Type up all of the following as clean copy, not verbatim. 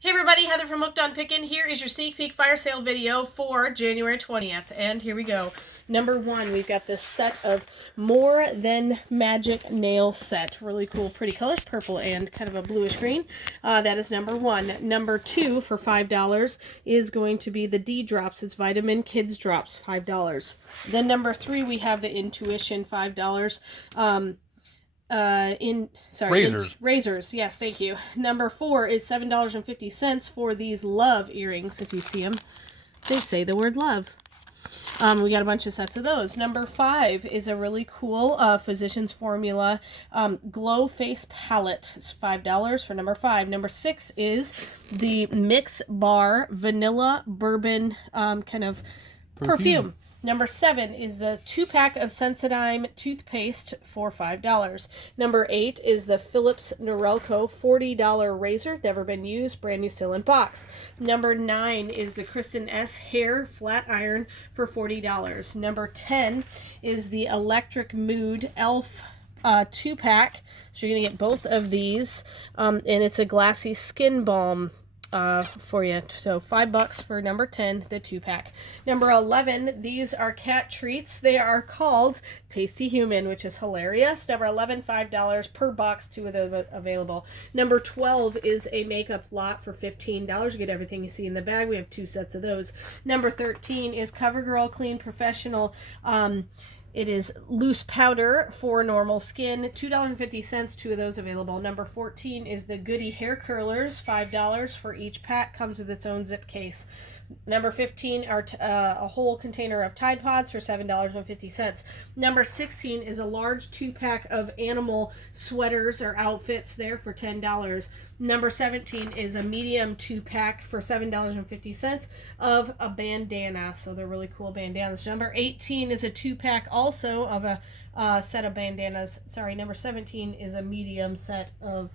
Hey everybody, Heather from Hooked on Pickin. Here is your sneak peek fire sale video for January 20th. And here we go. Number one, we've got this set of More Than Magic nail set. Really cool, pretty colors, purple and kind of a bluish green. That is number one. Number two for $5 is going to be the D Drops. It's Vitamin Kids Drops, $5. Then number three, we have the Intuition, $5. Razors, yes, thank you. Number four is $7.50 for these love earrings. If you see them, they say the word love. We got a bunch of sets of those. Number five is a really cool Physicians Formula Glow Face Palette. It's $5 for number five. Number six is the Mix Bar Vanilla Bourbon kind of perfume. Number seven is the 2-pack of Sensodyne toothpaste for $5. Number eight is the Philips Norelco $40 razor, never been used, brand new, still in box. Number nine is the Kristen S hair flat iron for $40. Number 10 is the Electric Mood Elf 2-pack. So you're gonna get both of these, and it's a glassy skin balm for you. So $5 for number 10, the 2-pack. Number 11, these are cat treats. They are called Tasty Human, which is hilarious. Number 11, $5 per box, 2 of those available. Number 12 is a makeup lot for $15. You get everything you see in the bag. We have 2 sets of those. Number 13 is CoverGirl Clean Professional. It is loose powder for normal skin, $2.50, 2 of those available. Number 14 is the Goody Hair Curlers, $5 for each pack, comes with its own zip case. Number 15 are a whole container of Tide Pods for $7.50. Number 16 is a large 2-pack of animal sweaters or outfits there for $10. Number 17 is a medium 2-pack for $7.50 of a bandana. So they're really cool bandanas. Number 18 is a 2-pack also of a set of bandanas. Sorry, number 17 is a medium set of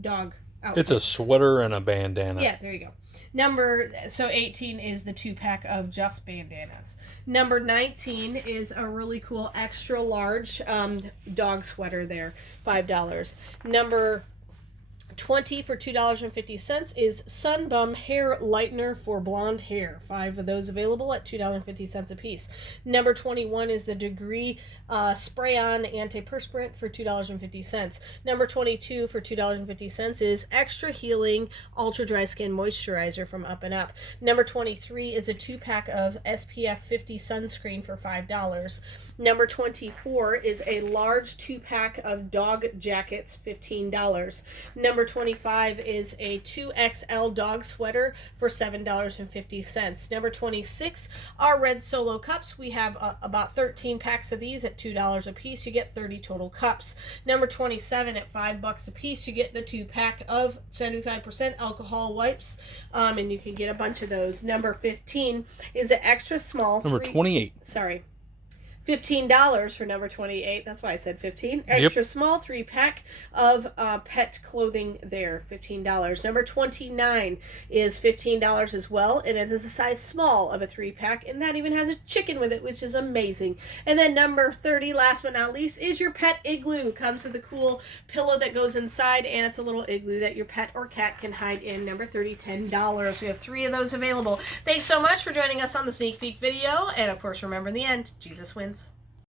dog outfits. It's a sweater and a bandana. Yeah, there you go. 18 is the 2-pack of just bandanas. Number 19 is a really cool extra large dog sweater there, $5. Number 20 for $2.50 is Sunbum Hair Lightener for blonde hair. 5 of those available at $2.50 a piece. Number 21 is the Degree Spray-On Antiperspirant for $2.50. Number 22 for $2.50 is Extra Healing Ultra Dry Skin Moisturizer from Up & Up. Number 23 is a 2-pack of SPF 50 sunscreen for $5. Number 24 is a large 2-pack of dog jackets, $15. Number 25 is a 2XL dog sweater for $7.50. Number 26 are red Solo cups. We have about 13 packs of these at $2 a piece. You get 30 total cups. Number 27 at $5 a piece. You get the 2-pack of 75% alcohol wipes, and you can get a bunch of those. Number 15 is an extra small. Number 28. Sorry. $15 for number 28. That's why I said 15. Extra small 3-pack of pet clothing there, $15. Number 29 is $15 as well, and it is a size small of a 3-pack, and that even has a chicken with it, which is amazing. And then number 30, last but not least, is your pet igloo. Comes with a cool pillow that goes inside, and it's a little igloo that your pet or cat can hide in. Number 30, $10. We have 3 of those available. Thanks so much for joining us on the sneak peek video, and of course, remember in the end, Jesus wins.